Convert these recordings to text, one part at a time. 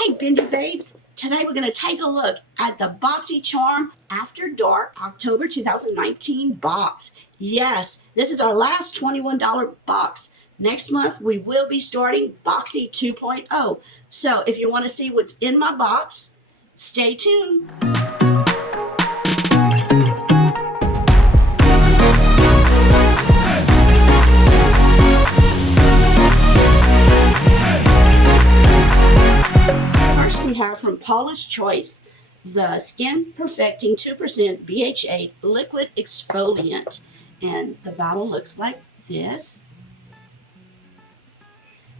Hey Bendy Babes, today we're going to take a look at the Boxycharm After Dark October 2019 box. Yes, this is our last $21 box. Next month we will be starting Boxy 2.0. So if you want to see what's in my box, stay tuned. Have from Paula's Choice the Skin Perfecting 2% BHA Liquid Exfoliant, and the bottle looks like this.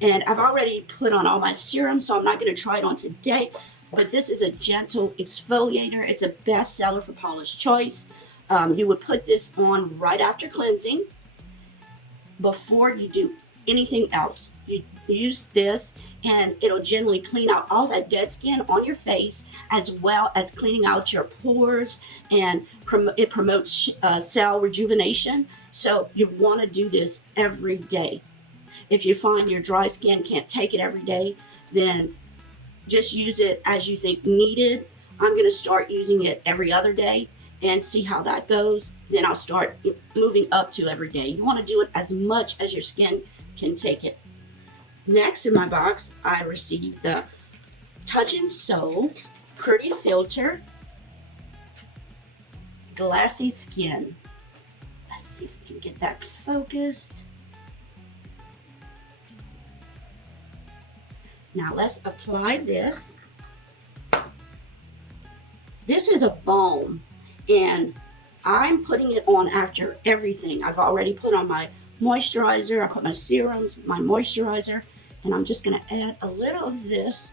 And I've already put on all my serum, so I'm not going to try it on today, but this is a gentle exfoliator. It's a bestseller for Paula's Choice. You would put this on right after cleansing before you do anything else. You use this and it'll gently clean out all that dead skin on your face, as well as cleaning out your pores, and it promotes cell rejuvenation. So you want to do this every day. If you find your dry skin can't take it every day, then just use it as you think needed. I'm going to start using it every other day and see how that goes. Then I'll start moving up to every day. You want to do it as much as your skin can take it. Next in my box, I received the Touch and Soul Pretty Filter Glassy Skin. Let's see if we can get that focused. Now let's apply this. This is a balm, and I'm putting it on after everything. I've already put on my moisturizer, I put my serums, my moisturizer, and I'm just going to add a little of this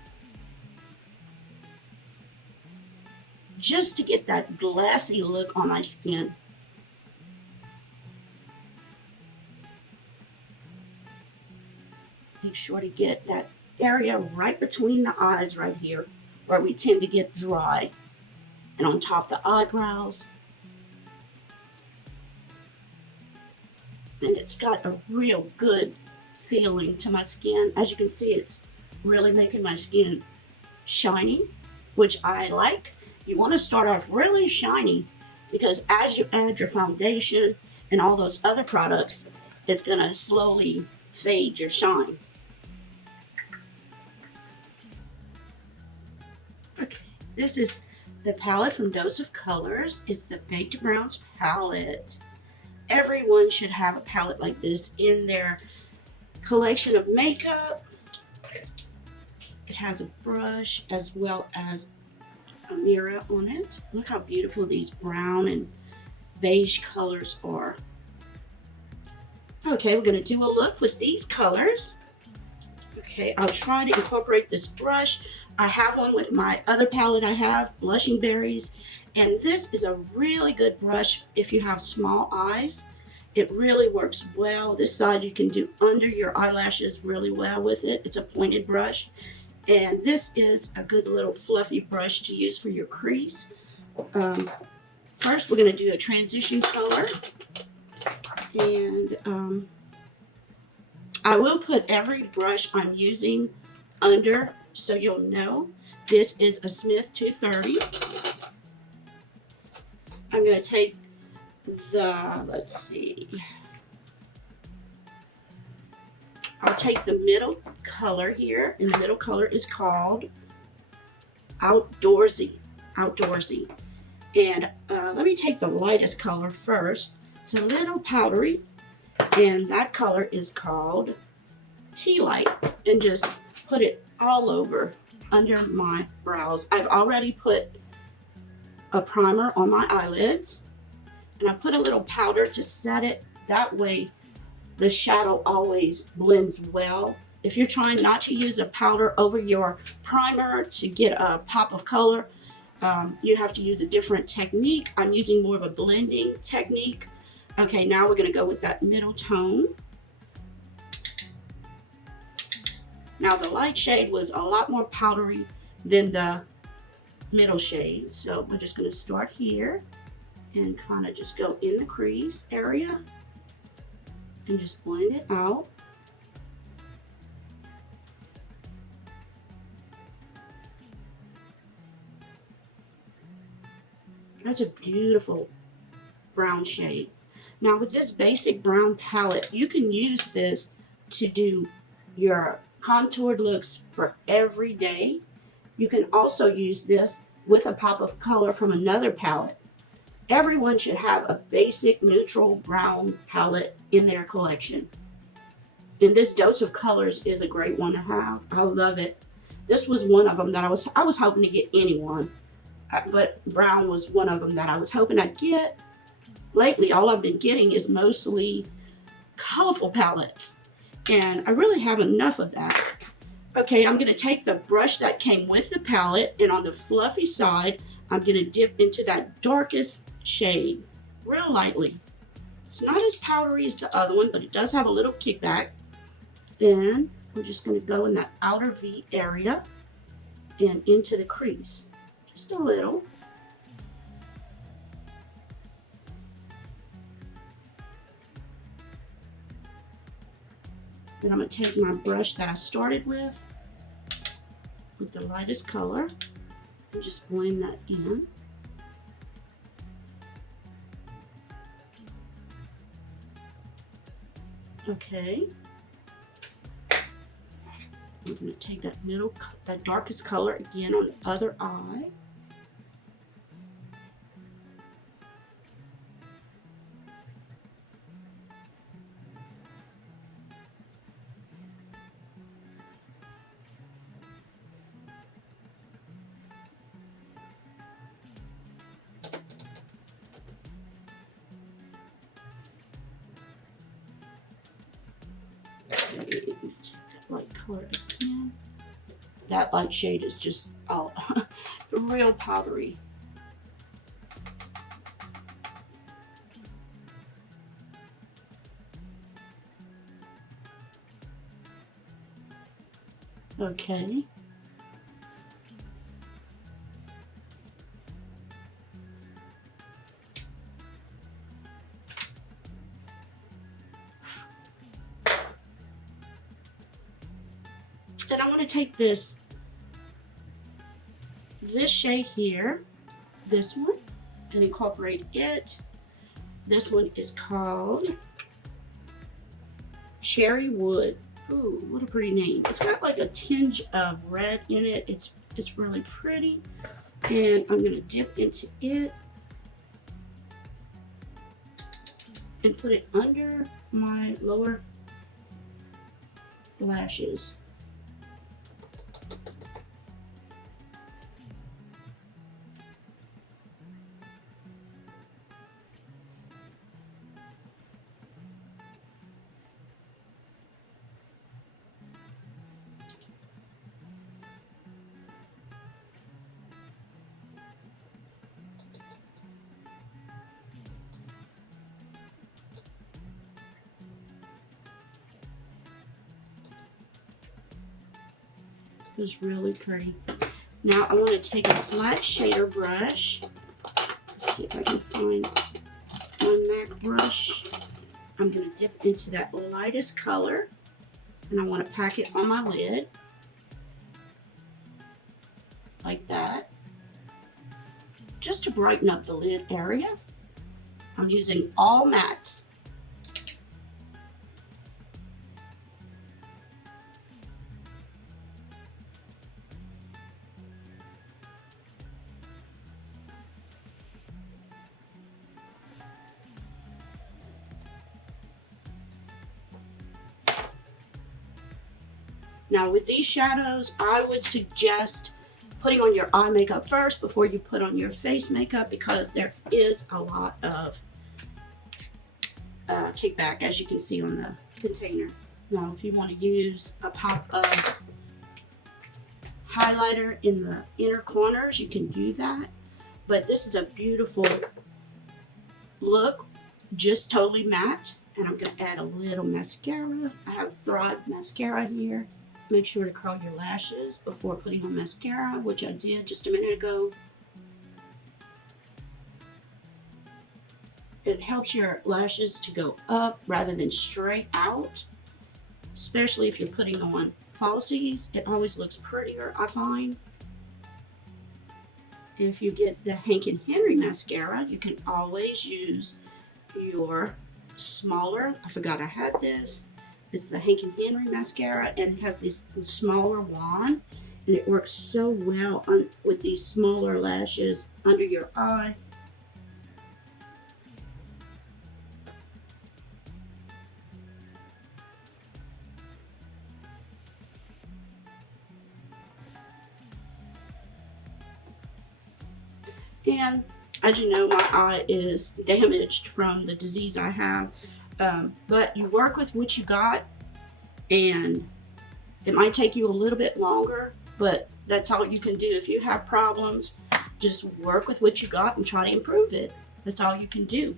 just to get that glassy look on my skin. Make sure to get that area right between the eyes right here where we tend to get dry, and on top the eyebrows. And it's got a real good feeling to my skin. As you can see, it's really making my skin shiny, which I like. You want to start off really shiny, because as you add your foundation and all those other products, it's going to slowly fade your shine. Okay, this is the palette from Dose of Colors. It's the Baked Browns palette. Everyone should have a palette like this in their collection of makeup. It has a brush as well as a mirror on it. Look how beautiful these brown and beige colors are. Okay, we're going to do a look with these colors. Okay, I'll try to incorporate this brush. I have one with my other palette I have, Blushing Berries. And this is a really good brush if you have small eyes. It really works well. This side you can do under your eyelashes really well with it. It's a pointed brush. And this is a good little fluffy brush to use for your crease. First we're going to do a transition color. And I will put every brush I'm using under so you'll know. This is a Smith 230. I'm going to take let's see, I'll take the middle color here, and the middle color is called Outdoorsy. And let me take the lightest color first. It's a little powdery, and that color is called Tea Light, and just put it all over under my brows. I've already put a primer on my eyelids, and I put a little powder to set it. That way the shadow always blends well. If you're trying not to use a powder over your primer to get a pop of color, you have to use a different technique. I'm using more of a blending technique. Okay, now we're going to go with that middle tone. Now the light shade was a lot more powdery than the middle shade, so we're just going to start here and kind of just go in the crease area and just blend it out. That's a beautiful brown shade. Now with this basic brown palette, you can use this to do your contoured looks for every day. You can also use this with a pop of color from another palette. Everyone should have a basic neutral brown palette in their collection. And this dose of colors is a great one to have. I love it. This was one of them that I was hoping to get anyone, but brown was one of them that I was hoping I'd get. Lately, all I've been getting is mostly colorful palettes, and I really have enough of that. Okay, I'm going to take the brush that came with the palette, and on the fluffy side, I'm going to dip into that darkest shade real lightly. It's not as powdery as the other one, but it does have a little kickback. Then we're just going to go in that outer V area and into the crease, just a little. Then I'm going to take my brush that I started with the lightest color and just blend that in. Okay. I'm going to take that darkest color again on the other eye. Light color again. That light shade is just real powdery. Okay. And I want to take this shade here, this one, and incorporate it. This one is called Cherry Wood. Ooh, what a pretty name. It's got like a tinge of red in it. It's really pretty. And I'm going to dip into it and put it under my lower lashes. It was really pretty. Now I want to take a flat shader brush. Let's see if I can find my MAC brush. I'm going to dip into that lightest color, and I want to pack it on my lid like that, just to brighten up the lid area. I'm using all mattes. Now with these shadows, I would suggest putting on your eye makeup first before you put on your face makeup, because there is a lot of kickback, as you can see on the container. Now if you want to use a pop of highlighter in the inner corners, you can do that. But this is a beautiful look, just totally matte. And I'm going to add a little mascara. I have Thrive mascara here. Make sure to curl your lashes before putting on mascara, which I did just a minute ago. It helps your lashes to go up rather than straight out, especially if you're putting on falsies. It always looks prettier, I find. If you get the Hank and Henry mascara, you can always use your smaller, I forgot I had this. It's the Hank and Henry mascara, and it has this smaller wand, and it works so well with these smaller lashes under your eye. And as you know, my eye is damaged from the disease I have. But you work with what you got, and it might take you a little bit longer, but that's all you can do. If you have problems, just work with what you got and try to improve it. That's all you can do.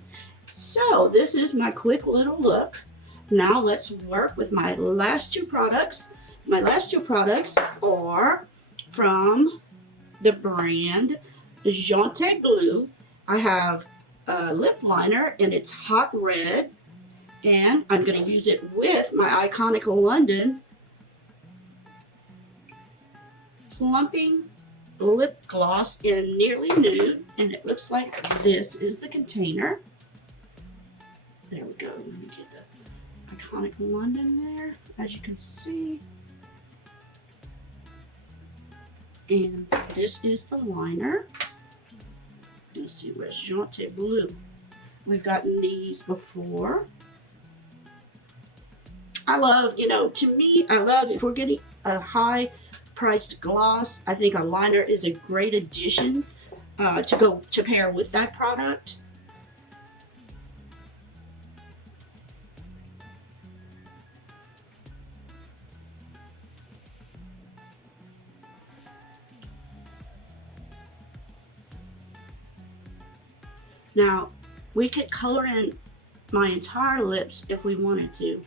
So this is my quick little look. Now let's work with my last two products. My last two products are from the brand Jonte Blue. I have a lip liner, and it's hot red, and I'm going to use it with my iconic London Plumping lip gloss in Nearly Nude, and it looks like this is the container. There we go. Let me get the iconic London there, as you can see. And this is the liner. Let's see, where's Jonte Blue? We've gotten these before. I love, to me, I love if we're getting a high priced gloss, I think a liner is a great addition to pair with that product. Now, we could color in my entire lips if we wanted to.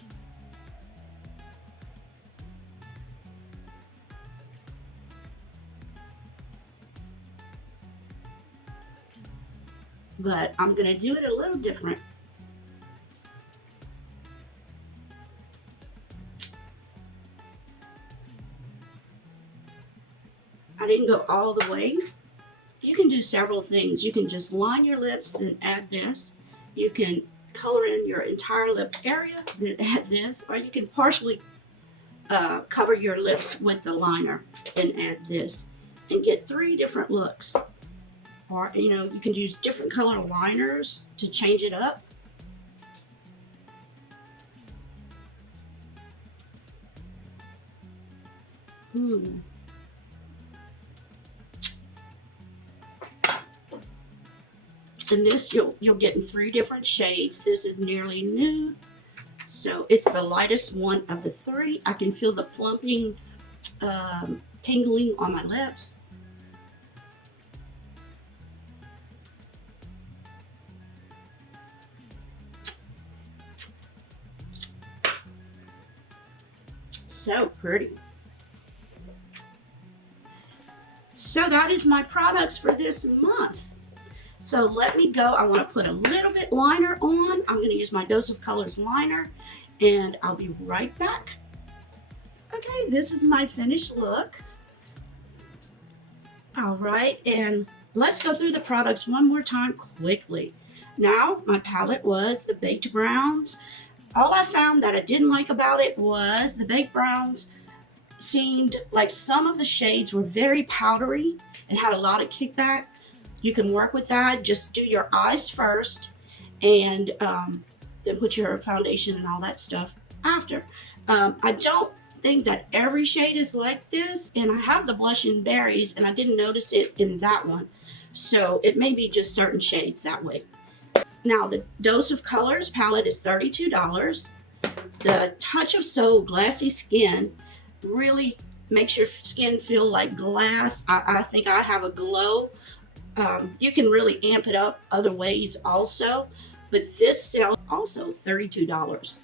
But I'm going to do it a little different. I didn't go all the way. You can do several things. You can just line your lips, then add this. You can color in your entire lip area, then add this. Or you can partially cover your lips with the liner and add this. And get 3 different looks. Or, you can use different color liners to change it up. And this you'll get in 3 different shades. This is Nearly Nude, so it's the lightest one of the 3. I can feel the plumping tingling on my lips. So pretty. So that is my products for this month. So let me go. I want to put a little bit liner on. I'm going to use my Dose of Colors liner, and I'll be right back. Okay, this is my finished look. All right, and let's go through the products one more time quickly. Now, my palette was the Baked Browns. All I found that I didn't like about it was the Baked Browns seemed like some of the shades were very powdery and had a lot of kickback. You can work with that. Just do your eyes first, and then put your foundation and all that stuff after. I don't think that every shade is like this, and I have the Blush and Berries, and I didn't notice it in that one. So it may be just certain shades that way. Now, the Dose of Colors palette is $32. The Touch of Soul Glassy Skin really makes your skin feel like glass. I think I have a glow. You can really amp it up other ways also, but this sells also $32.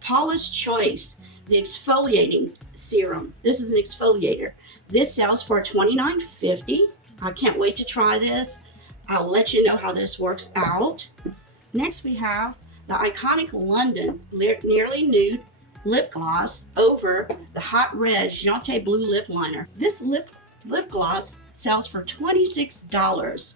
Paula's Choice, the exfoliating serum. This is an exfoliator. This sells for $29.50. I can't wait to try this. I'll let you know how this works out. Next we have the iconic London Nearly Nude lip gloss over the hot red Jonte Blue lip liner. This lip lip gloss sells for $26.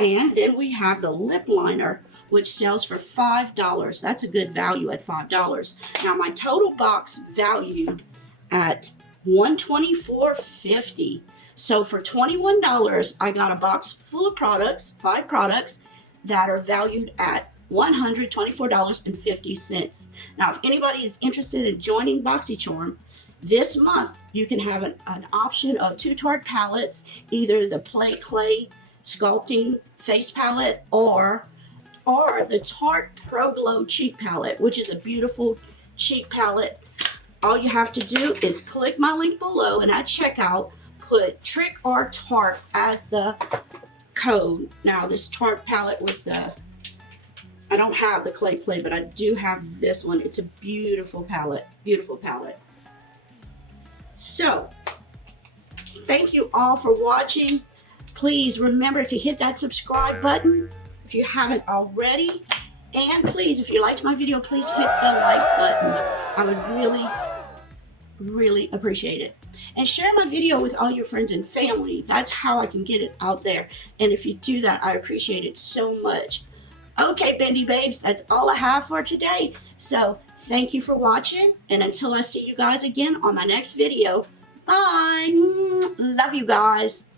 And then we have the lip liner, which sells for $5. That's a good value at $5. Now my total box valued at $124.50. So for $21, I got a box full of products, 5 products that are valued at $124.50. Now, if anybody is interested in joining Boxycharm, this month you can have an option of 2 Tarte palettes, either the Play Clay Sculpting Face Palette or the Tarte Pro Glow Cheek Palette, which is a beautiful cheek palette. All you have to do is click my link below and at checkout, put Trick or Tarte as the code. Now this Tarte palette with the, I don't have the clay play, but I do have this one. It's a beautiful palette, beautiful palette. So thank you all for watching. Please remember to hit that subscribe button if you haven't already. And please, if you liked my video, please hit the like button. I would really appreciate it. And share my video with all your friends and family. That's how I can get it out there. And if you do that, I appreciate it so much. Okay, Bendy Babes, that's all I have for today. So thank you for watching. And until I see you guys again on my next video, bye. Love you guys.